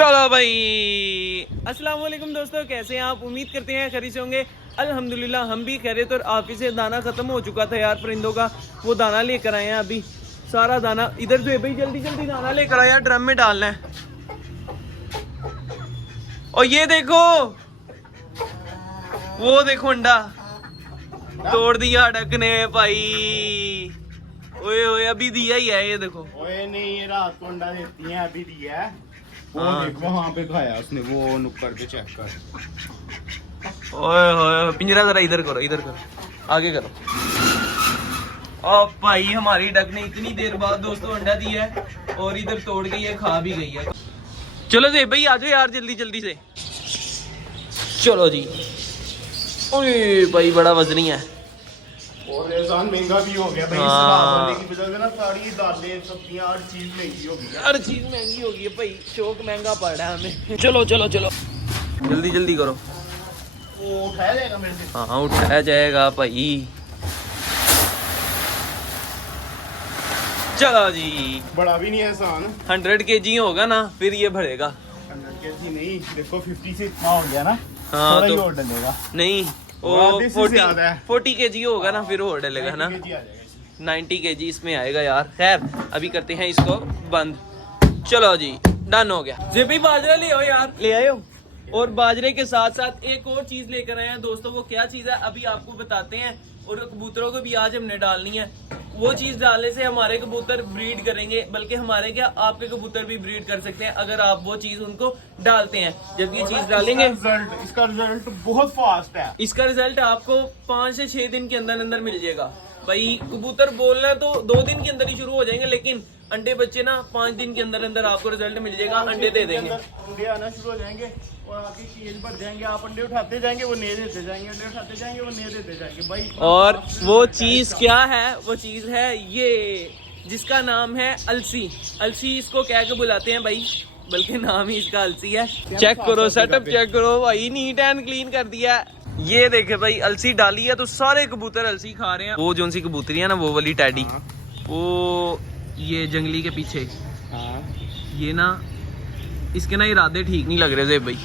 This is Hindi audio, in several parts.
चलो भाई, अस्सलाम वालेकुम दोस्तों, कैसे हैं आप? उम्मीद करते हैं खैरियत से होंगे। अल्हम्दुलिल्लाह हम भी खैरियत। और ऑफिस से दाना खत्म हो चुका था यार परिंदों का, वो दाना लेकर आए हैं अभी। सारा दाना इधर से भाई, जल्दी जल्दी दाना लेकर आया, ड्रम में डालना है। और ये देखो, वो देखो अंडा तोड़ दिया डक ने भाई। ओए ओए अभी दिया ही है, ये देखो। ओए नहीं, ये रात को अंडा देती है, अभी दिया है। वो देखो वहाँ पे खाया उसने, वो नुक्कड़ पे चेक कर। ओए ओए पिंजरा जरा इधर करो, इधर करो, आगे करो। ओ भाई हमारी डक ने इतनी देर बाद दोस्तों अंडा दिया है और इधर तोड़ के ये खा भी गई है। चलो दे भाई, आ जाओ यार जल्दी जल्दी से। चलो जी। ओए भाई बड़ा वजनी है और रेज़ान महंगा भी हो गया भाई। हाँ। की वजह से ना सारी दालें सब्जियां हर चीज महंगी हो गई है। हर चीज महंगी हो गई है भाई, शौक महंगा पड़ रहा है हमें। चलो चलो चलो जल्दी जल्दी करो। वो उठाया जाएगा मेरे से? हाँ उठाया जाएगा भाई। चलो जी। बड़ा भी नहीं है एहसान। 100 kg होगा ना फिर ये भरेगा। 100 kg नहीं, देखो 50 से इतना हो गया ना। हाँ, थोड़ा तो ही और डलेगा। नहीं वो आधे से ज्यादा है। 40 kg होगा ना फिर और डलेगा ना। 90 kg आ जाएगा इसमें। 90 kg इसमें आएगा यार। खैर अभी करते हैं इसको बंद। चलो जी डन हो गया। जी भाई बाजरा ले आओ यार, ले आए हो। और बाजरे के साथ साथ एक और चीज लेकर आए हैं दोस्तों। वो क्या चीज है अभी आपको बताते हैं। और कबूतरों को भी आज हमने डालनी है। वो चीज डालने से हमारे कबूतर ब्रीड करेंगे, बल्कि हमारे क्या आपके कबूतर भी ब्रीड कर सकते हैं अगर आप वो चीज उनको डालते हैं। जब ये चीज डालेंगे इसका रिजल्ट बहुत फास्ट है। इसका रिजल्ट आपको 5 से 6 दिन के अंदर अंदर मिल जाएगा। भाई कबूतर बोलना तो 2 दिन के अंदर ही शुरू हो जाएंगे, लेकिन अंडे बच्चे ना 5 दिन के अंदर अंदर आपको रिजल्ट मिल जाएगा। अंडे दे देंगे, अंडे आना शुरू हो जाएंगे और आपकी केज भर जाएंगे। आप अंडे उठाते जाएंगे, वो नए देते जाएंगे, अंडे उठाते जाएंगे, वो नए देते जाएंगे भाई। और वो चीज क्या है? वो चीज है ये, जिसका नाम है अलसी। अलसी इसको कह के बुलाते हैं भाई, बल्कि नाम ही इसका अलसी है। चेक करो सेटअप, चेक करो भाई, नीट एंड क्लीन कर दिया है। ये देखे भाई, अलसी डाली है तो सारे कबूतर अलसी खा रहे हैं। वो जो सी कबूतरी है ना, वो वाली टैडी, वो ये जंगली के पीछे, ये ना इसके ना इरादे ठीक नहीं लग रहे थे भाई।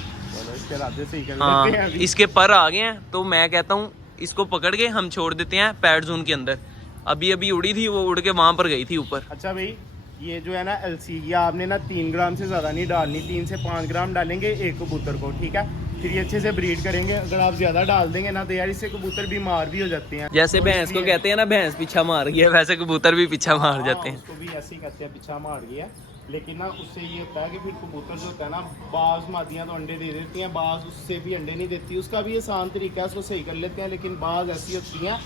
इसके इरादे सही कर लेते हाँ हैं अभी। इसके पर आ गए हैं, तो मैं कहता हूँ इसको पकड़ के हम छोड़ देते हैं पैड जोन के अंदर। अभी अभी उड़ी थी वो, उड़ के वहां पर गई थी ऊपर। अच्छा भाई, ये जो है ना एलसी, ये आपने ना 3 ग्राम से ज्यादा नहीं डालनी। 3 से 5 ग्राम डालेंगे एक कबूतर को, ठीक है? फिर ये अच्छे से ब्रीड करेंगे। अगर आप ज्यादा डाल देंगे ना तो यार इससे कबूतर बीमार भी हो जाते हैं। जैसे भैंस को कहते हैं ना भैंस पीछा मार गया, वैसे कबूतर भी पीछा मार जाते हैं। उसको भी ऐसे ही कहते हैं, पीछा मार गया। लेकिन ना उससे ये होता है कि फिर कबूतर जो होता है ना, बाज मादियाँ तो अंडे दे देती हैं, बाज उससे भी अंडे नहीं देती। उसका भी आसान तरीका है, उसको सही कर लेते हैं। लेकिन बाज ऐसी होती हैं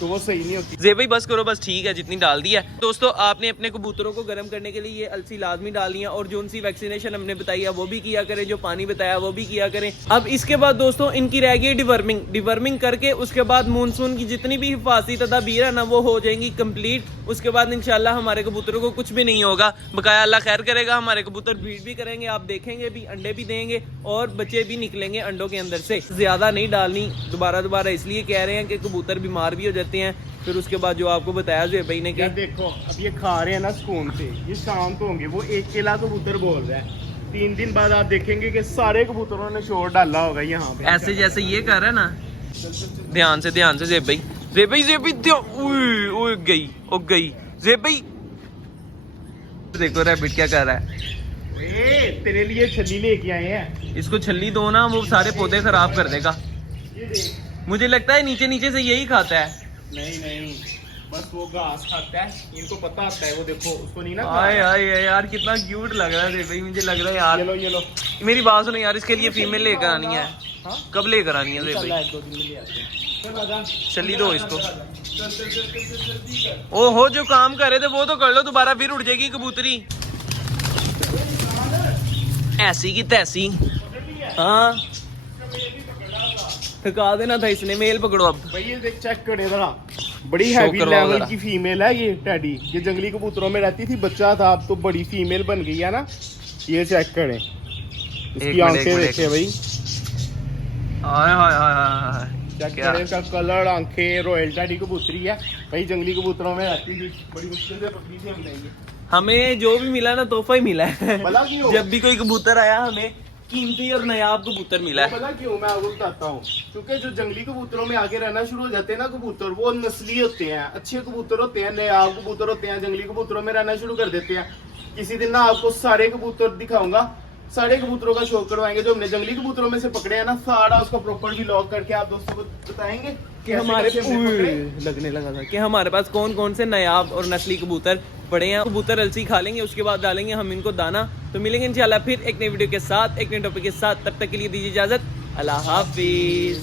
तो वो सही नहीं होती। जे भाई बस करो, बस ठीक है जितनी डाल दी है। दोस्तों आपने अपने कबूतरों को गर्म करने के लिए ये अलसी लाजमी डालनी है। और जो उनसी वैक्सीनेशन हमने बताई है वो भी किया करें, जो पानी बताया वो भी किया करें। अब इसके बाद दोस्तों इनकी रह गई डिवर्मिंग। डिवर्मिंग करके उसके बाद मानसून की जितनी भी हिफाजती तदाबीर है ना, वो हो जाएंगी कंप्लीट। उसके बाद इंशाल्लाह हमारे कबूतरों को कुछ भी नहीं होगा। बकाया अल्लाह खैर करेगा, हमारे कबूतर ब्रीड भी करेंगे, आप देखेंगे भी, अंडे भी देंगे और बच्चे भी निकलेंगे अंडों के अंदर से। ज्यादा नहीं डालनी, दोबारा इसलिए कह रहे हैं कि कबूतर बीमार भी हो जाते हैं। फिर उसके बाद जो आपको बताया जो भाई ने, क्या देखो अब ये खा रहे हैं ना सुकून से, ये शांत होंगे। वो एक केला कबूतर बोल रहा है। 3 दिन बाद आप देखेंगे कि सारे कबूतरों ने शोर डाला होगा यहाँ पे। ऐसे जैसे ये कर रहा है ना, ध्यान से जेब भाई गई जेब भाई। देखो रैबिट क्या कर रहा है। तेरे लिए छल्ली लेके आए हैं। इसको छल्ली दो ना, वो सारे पौधे खराब कर देगा। मुझे लगता है नीचे से यही खाता है। नहीं, बस वो घास खाता है, इनको पता आता है। वो देखो उसको नहीं ना। आए यार कितना क्यूट लग रहा है भाई, मुझे लग रहा है यार। ये लो मेरी बात सुनो यार, इसके लिए फीमेल लेकर आनी है। हाँ? कब लेकर आनी है भाई? 2 दिन में ले आते हैं। चली दो इसको। ओहो जो काम कर रहे थे वो तो कर लो, दोबारा फिर उड़ जाएगी कबूतरी ऐसी की तैसी। हाँ थका देना था इसने। मेल पकड़ो अब भाई, ये देख चेक करे जरा, बड़ी हैवी लेवल की फीमेल है ये टैडी। ये जंगली कबूतरों में रहती थी, बच्चा था, अब तो बड़ी फीमेल बन गई है ना। ये चेक करें, इसकी आंखें देखे भाई। हाय चेक करें इसका कलर, आंखें। रॉयल टैडी कबूतरी है भाई, जंगली कबूतरों में रहती थी, बड़ी मुश्किल से पकड़ी थी हमने ये। हमें जो भी मिला ना तोहफा ही मिला है। भला क्यों? जब भी कोई कबूतर आया हमें कीमती और नायाब कबूतर मिला है। पता क्यों मैं आपको बताता हूँ, क्योंकि जो जंगली कबूतरों में आगे रहना शुरू हो जाते हैं ना कबूतर, वो नस्ली होते हैं, अच्छे कबूतर होते हैं, नायाब कबूतर होते हैं, जंगली कबूतरों में रहना शुरू कर देते हैं। किसी दिन ना आपको सारे कबूतर दिखाऊंगा, सारे कबूतरों का शौक करवाएंगे जो हमने जंगली कबूतरों में से पकड़े हैं ना, सारा उसका प्रॉपर व्लॉग करके आप दोस्तों को बताएंगे कि हमारे कैसे हमने पकड़े। लगने लगा था कि हमारे पास कौन कौन से नायाब और नस्ली कबूतर पड़े हैं। कबूतर अलसी खा लेंगे, उसके बाद डालेंगे हम इनको दाना। तो मिलेंगे इंशाल्लाह फिर एक नई वीडियो के साथ, एक नई टॉपिक के साथ। तब तक के लिए दीजिए इजाजत। अल्लाह हाफिज।